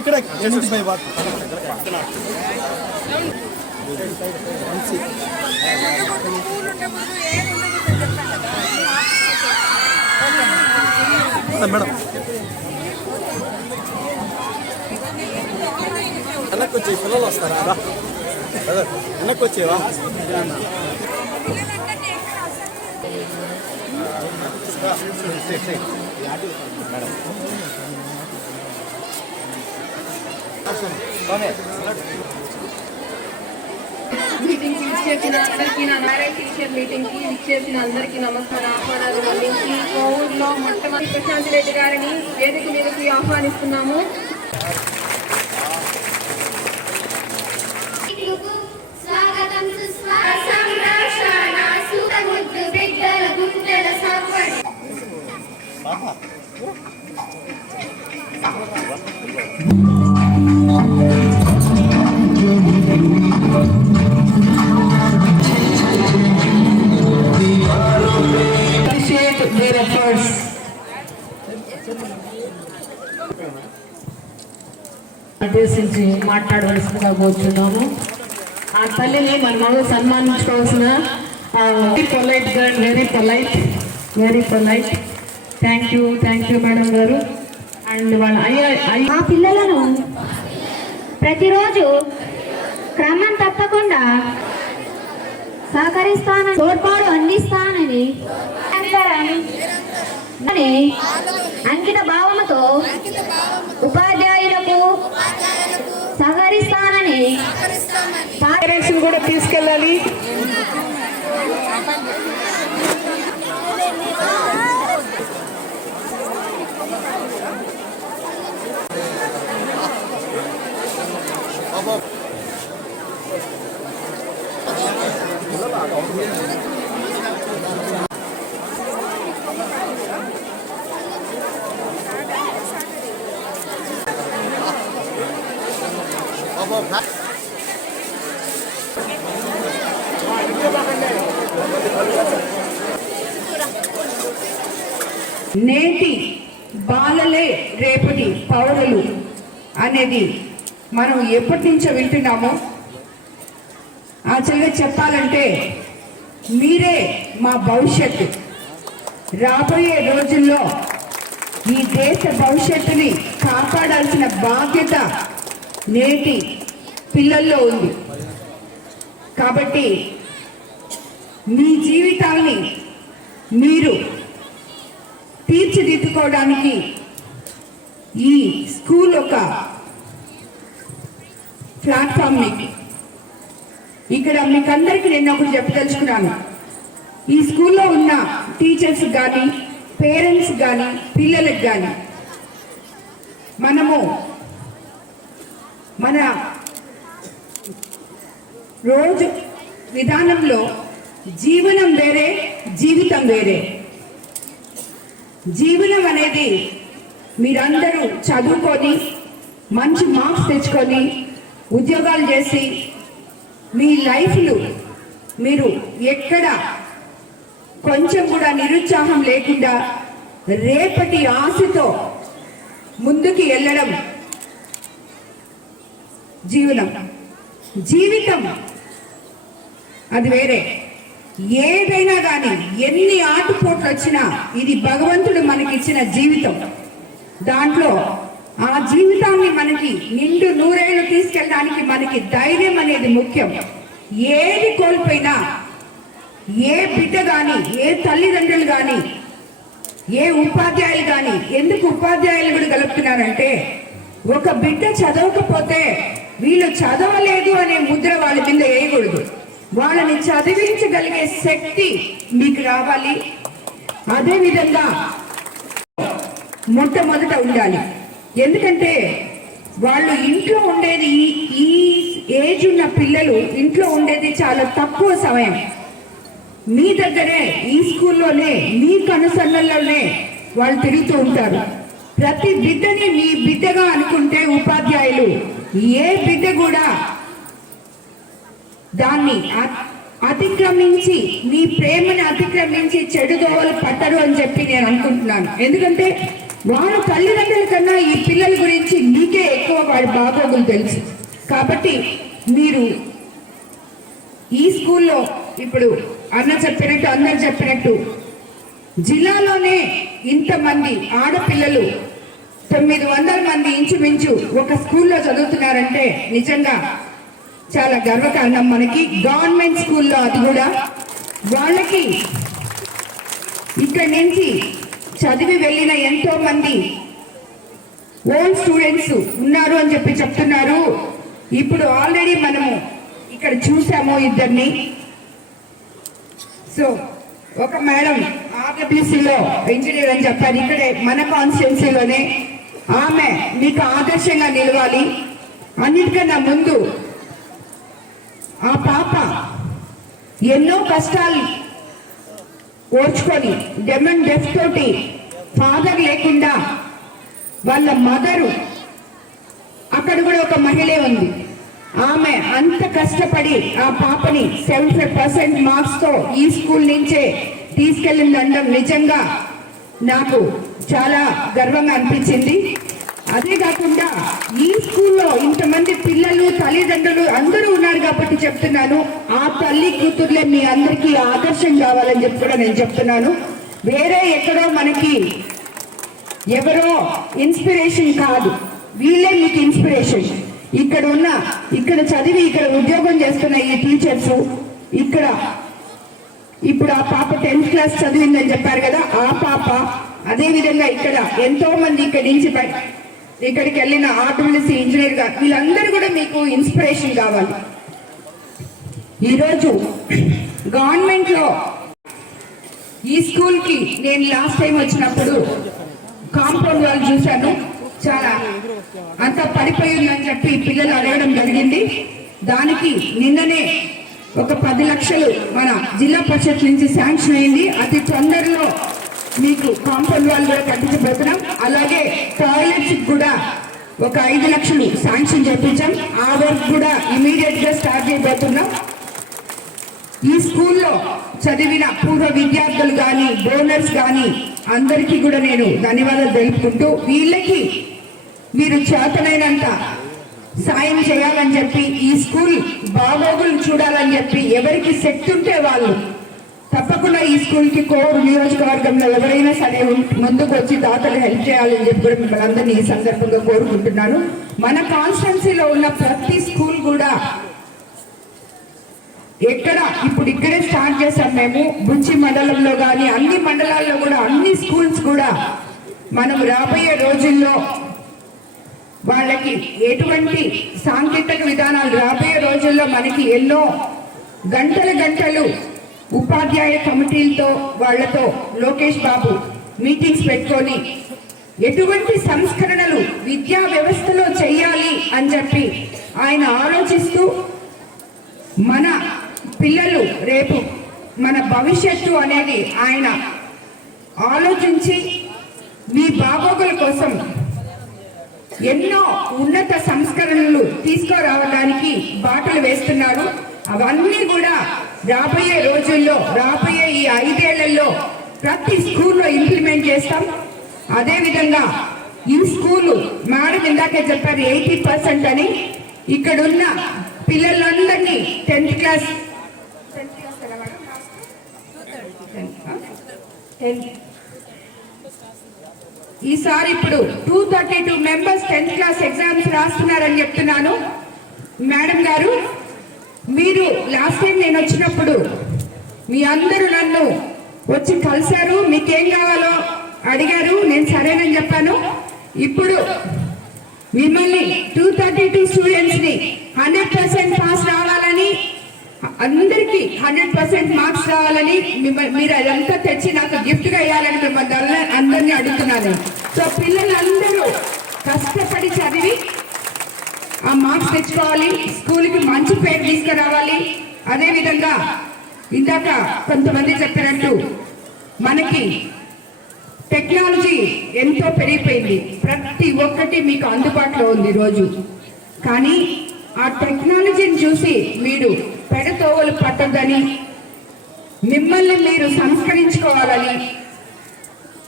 ఇక్కడ ఎనిమిది by what madam వెనక్కి వచ్చే పిల్లలు వస్తారా వెనక్కి వచ్చేవా మీటింగ్ ఇచ్చేసిన అందరికీ నా మ్యారేజ్ టీచర్ మీటింగ్ కి ఇచ్చేసిన అందరికీ నమస్కారం ఆహ్వానాలు అందించి కోవిడ్ లో మొట్టమొదటి ప్రశాంత్ రెడ్డి గారిని వేదిక మీదకి ఆహ్వానిస్తున్నాము. ఉద్దేశించి మాట్లాడవలసిందిగా కోరుతున్నాము. ఆ తల్లిని మనం సన్మానించుకోవాల్సిన polite girl, very polite. Thank you madam గారు. అండ్ వాళ్ళ ఆ పిల్లలను ప్రతిరోజు క్రమం తప్పకుండా సహకరిస్తానని తోడ్పాటు అందిస్తానని అంకిత భావముతో ఉపాధ్యాయులకు సహకరిస్తానని పేరెంట్స్ కూడా తీసుకెళ్ళాలి. నేటి బాలలే రేపటి పౌరులు అనేది మనం ఎప్పటి నుంచో వింటున్నామో. యాక్చువల్గా చెప్పాలంటే మీరే మా భవిష్యత్తు. రాబోయే రోజుల్లో ఈ దేశ భవిష్యత్తుని కాపాడాల్సిన బాధ్యత నేటి పిల్లల్లో ఉంది. కాబట్టి మీ జీవితాల్ని మీరు తీర్చిదిద్దుకోవడానికి ఈ స్కూల్ ఒక ప్లాట్ఫామ్. ఇక్కడ మీకు అందరికీ నేను ఒకటి చెప్పదలుచుకున్నాను. ఈ స్కూల్లో ఉన్న టీచర్స్ కానీ, పేరెంట్స్ కానీ, పిల్లలకు కానీ మనము మన రోజు విధానంలో జీవనం వేరే, జీవితం వేరే. జీవనం అనేది మీరందరూ చదువుకొని మంచి మార్క్స్ తెచ్చుకొని ఉద్యోగాలు చేసి మీ లైఫ్లు మీరు ఎక్కడ కొంచెం కూడా నిరుత్సాహం లేకుండా రేపటి ఆశతో ముందుకు వెళ్ళడం జీవితం అది వేరే. ఏదైనా కానీ ఎన్ని ఆటుపోట్లు వచ్చినా ఇది భగవంతుడు మనకిచ్చిన జీవితం. దాంట్లో ఆ జీవితాన్ని మనకి నిండు నూరేళ్లు తీసుకెళ్ళడానికి మనకి ధైర్యం అనేది ముఖ్యం. ఏది కోల్పోయినా ఏ బిడ్డ కానీ, ఏ తల్లిదండ్రులు కానీ, ఏ ఉపాధ్యాయులు కానీ, ఎందుకు ఉపాధ్యాయులు కూడా కలుపుతున్నారంటే ఒక బిడ్డ చదవకపోతే వీళ్ళు చదవలేదు అనే ముద్ర వాళ్ళ మీద వేయకూడదు. వాళ్ళని చదివించగలిగే శక్తి మీకు రావాలి. అదేవిధంగా మొట్టమొదట ఉండాలి. ఎందుకంటే వాళ్ళు ఇంట్లో ఉండేది, ఈ ఏజ్ ఉన్న పిల్లలు ఇంట్లో ఉండేది చాలా తక్కువ సమయం. మీ దగ్గరే, ఈ స్కూల్లోనే, మీ కనుసన్నల్లోనే వాళ్ళు తిరుగుతూ ఉంటారు. ప్రతి బిడ్డని మీ బిడ్డగా అనుకుంటే ఉపాధ్యాయులు ఏ బిడ్డ కూడా దాన్ని అతిక్రమించి, మీ ప్రేమని అతిక్రమించి చెడు దోవలు పట్టరు అని చెప్పి నేను అనుకుంటున్నాను. ఎందుకంటే వాళ్ళ తల్లిదండ్రుల కన్నా ఈ పిల్లల గురించి మీకే ఎక్కువ వాడి బాగోగులు తెలుసు. కాబట్టి మీరు ఈ స్కూల్లో ఇప్పుడు అన్న చెప్పినట్టు అందరు చెప్పినట్టు జిల్లాలోనే ఇంతమంది ఆడపిల్లలు 900 మంది ఇంచుమించు ఒక స్కూల్లో చదువుతున్నారంటే నిజంగా చాలా గర్వకారణం మనకి. గవర్నమెంట్ స్కూల్లో అది కూడా వాళ్ళకి ఇక్కడి నుంచి చదివి వెళ్ళిన ఎంతో మంది ఓల్డ్ స్టూడెంట్స్ ఉన్నారు అని చెప్పి చెప్తున్నారు. ఇప్పుడు ఆల్రెడీ మనము ఇక్కడ చూసాము ఇద్దరిని. సో ఒక మేడం ఆర్డబ్ల్యూసీలో ఇంజనీర్ అని చెప్పారు, ఇక్కడే మన కాన్స్టిట్యున్సీలోనే. ఆమె మీకు ఆదర్శంగా నిలవాలి. అన్నిటికన్నా ముందు ఆ పాప ఎన్నో కష్టాలు ఓర్చుకొని డెఫ్ తోటి ఫాదర్ లేకుండా వాళ్ళ మదరు, అక్కడ కూడా ఒక మహిళే ఉంది. ఆమె అంత కష్టపడి ఆ పాపని 75% మార్క్స్తో ఈ స్కూల్ నుంచే తీసుకెళ్ళిందనడం నిజంగా నాకు చాలా గర్వంగా అనిపించింది. అదే కాకుండా ఈ స్కూల్లో ఇంతమంది పిల్లలు తల్లిదండ్రులు అందరూ ఉన్నారు కాబట్టి చెప్తున్నాను, ఆ తల్లి కూతుర్లే మీ అందరికీ ఆదర్శం కావాలని చెప్పి కూడా నేను చెప్తున్నాను. వేరే ఎక్కడో మనకి ఎవరో ఇన్స్పిరేషన్ కాదు, వీళ్ళే మీకు ఇన్స్పిరేషన్. ఇక్కడ చదివి ఇక్కడ ఉద్యోగం చేస్తున్న ఈ టీచర్స్, ఇక్కడ ఇప్పుడు ఆ పాప 10th క్లాస్ చదివిందని చెప్పారు కదా, ఆ పాప, అదేవిధంగా ఇక్కడ ఎంతో మంది ఇక్కడికి వెళ్ళిన ఆర్డబ్ల్యూసీ ఇంజనీర్ గా, వీళ్ళందరూ కూడా మీకు ఇన్స్పిరేషన్ కావాలి. ఈరోజు గవర్నమెంట్ లో ఈ స్కూల్ కి నేను లాస్ట్ టైం వచ్చినప్పుడు కాంపౌండ్ వాళ్ళు చూశాను, చాలా అంతా పడిపోయి ఉందని చెప్పి పిల్లలు అడగడం జరిగింది. దానికి నిన్ననే ఒక 10 లక్షలు మన జిల్లా పరిషత్ నుంచి శాంక్షన్ అయింది. అతి తొందరలో మీకు కాంపౌండ్ వాళ్ళు కూడా కట్టించబోతున్నాం. అలాగే టాయిలెట్స్ కూడా ఒక 5 లక్షలు శాంక్షన్ చేయించాం. ఆ వర్క్ కూడా ఇమీడియట్ గా స్టార్ట్ చేయబోతున్నాం. ఈ స్కూల్లో చదివిన పూర్వ విద్యార్థులు కానీ డోనర్స్ కానీ అందరికీ కూడా నేను ధన్యవాదాలు తెలుపుకుంటూ, వీళ్ళకి మీరు చేతనైనంత సాయం చేయాలని చెప్పి, ఈ స్కూల్ బాగోగులు చూడాలని చెప్పి, ఎవరికి శక్తి ఉంటే వాళ్ళు తప్పకుండా ఈ స్కూల్ కి కోరు నియోజకవర్గంలో ఎవరైనా సరే ముందుకు వచ్చి దాతలు హెల్ప్ చేయాలని చెప్పి కూడా మిమ్మల్ని అందరినీ ఈ సందర్భంగా కోరుకుంటున్నాను. మన కాన్స్టిట్యున్సీలో ఉన్న ప్రతి స్కూల్ కూడా ఇప్పుడు ఇక్కడే స్టార్ట్ చేశాం మేము. బుచ్చి మండలంలో కానీ అన్ని మండలాల్లో కూడా అన్ని స్కూల్స్ కూడా మనం రాబోయే రోజుల్లో వాళ్ళకి ఎటువంటి సాంకేతిక విధానాలు రాబోయే రోజుల్లో మనకి ఎన్నో గంటలు ఉపాధ్యాయ కమిటీలతో వాళ్ళతో లోకేష్ బాబు మీటింగ్స్ పెట్టుకొని ఎటువంటి సంస్కరణలు విద్యా వ్యవస్థలో చేయాలి అని చెప్పి ఆయన ఆలోచిస్తూ, మన పిల్లలు రేపు మన భవిష్యత్తు అనేది ఆయన ఆలోచించి మీ బాగోగుల కోసం ఎన్నో ఉన్నత సంస్కరణలు తీసుకురావడానికి బాటలు వేస్తున్నారు. అవన్నీ కూడా రాబోయే రోజుల్లో, రాబోయే ఈ 5 ఏళ్లలో ప్రతి స్కూల్లో ఇంప్లిమెంట్ చేస్తాం. అదేవిధంగా ఈ స్కూలు మేడం ఇందాకే చెప్పారు 80% అని. ఇక్కడున్న పిల్లలందరినీ 10th క్లాస్ ఈసారి ఇప్పుడు 232 మెంబర్స్ 10th క్లాస్ ఎగ్జామ్స్ రాస్తున్నారని చెప్తున్నాను. మేడం గారు, మీరు లాస్ట్ టైం నేను వచ్చినప్పుడు మీ అందరూ నన్ను వచ్చి కలిశారు, మీకేం కావాలో అడిగారు, నేను సరేనని చెప్పాను. ఇప్పుడు మిమ్మల్ని 232 స్టూడెంట్స్ ని 100% పాస్ రావాలని, అందరికి 100% మార్క్స్ రావాలని మీరు అదంతా తెచ్చి నాకు గిఫ్ట్ గా ఇవ్వాలని మిమ్మల్ని అందరినీ అడుగుతున్నాను. సో పిల్లలందరూ కష్టపడి చదివి ఆ మార్క్స్ తెచ్చుకోవాలి, స్కూల్కి మంచి పేరు తీసుకురావాలి. అదేవిధంగా ఇందాక కొంతమంది చెప్పినట్టు మనకి టెక్నాలజీ ఎంతో పెరిగిపోయింది, ప్రతి ఒక్కటి మీకు అందుబాటులో ఉంది రోజు. కానీ ఆ టెక్నాలజీని చూసి మీరు పెడతోవలు పట్టద్దని, మిమ్మల్ని మీరు సంస్కరించుకోవాలని,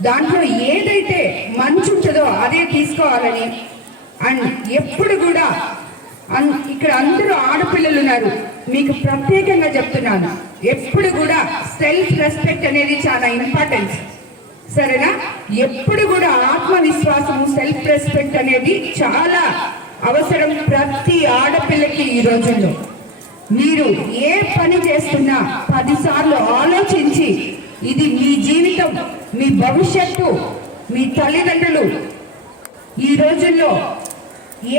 దాంట్లో ఏదైతే మంచి ఉంటుందో అదే తీసుకోవాలని, అండ్ ఎప్పుడు కూడా ఇక్కడ అందరూ ఆడపిల్లలు ఉన్నారు, మీకు ప్రత్యేకంగా చెప్తున్నాను, ఎప్పుడు కూడా సెల్ఫ్ రెస్పెక్ట్ అనేది చాలా ఇంపార్టెన్స్, సరేనా? ఎప్పుడు కూడా ఆత్మవిశ్వాసము, సెల్ఫ్ రెస్పెక్ట్ అనేది చాలా అవసరం ప్రతి ఆడపిల్లకి ఈ రోజుల్లో. మీరు ఏ పని చేస్తున్నా 10 సార్లు ఆలోచించి, ఇది మీ జీవితం, మీ భవిష్యత్తు, మీ తల్లిదండ్రులు ఈ రోజుల్లో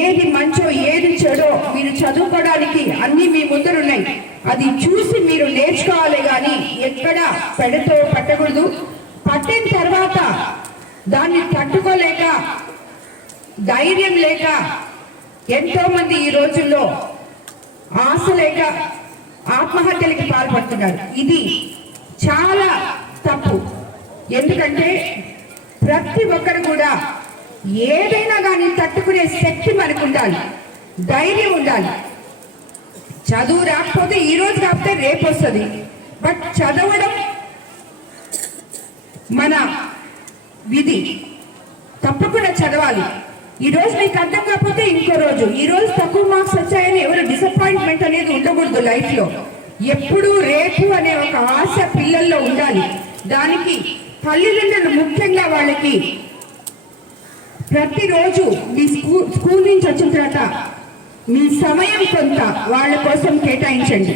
ఏది మంచో ఏది చెడో మీరు చదువుకోవడానికి అన్ని మీ ముందరున్నాయి, అది చూసి మీరు నేర్చుకోవాలి. కానీ ఎక్కడ పెడతో పట్టకూడదు. పట్టిన తర్వాత దాన్ని తట్టుకోలేక, ధైర్యం లేక ఎంతో మంది ఈ రోజుల్లో ఆశ లేక ఆత్మహత్యలకి పాల్పడుతున్నారు. ఇది చాలా తప్పు. ఎందుకంటే ప్రతి ఒక్కరు కూడా ఏదైనా కానీ తట్టుకునే శక్తి మనకు ఉండాలి, ధైర్యం ఉండాలి. చదువు రాకపోతే ఈ రోజు కాకపోతే రేపు వస్తుంది, బట్ చదవడం మన విధి, తప్పకుండా చదవాలి. ఈ రోజు మీకు అర్థం కాకపోతే ఇంకో రోజు, ఈ రోజు తక్కువ మార్క్స్ వచ్చాయని ఎవరు డిసప్పాయింట్మెంట్ అనేది ఉండకూడదు లైఫ్ లో. ఎప్పుడు రేపు అనే ఒక ఆశ పిల్లల్లో ఉండాలి. దానికి తల్లిదండ్రులు ముఖ్యంగా వాళ్ళకి ప్రతిరోజు మీ స్కూల్ నుంచి వచ్చిన తర్వాత మీ సమయం కొంత వాళ్ళ కోసం కేటాయించండి.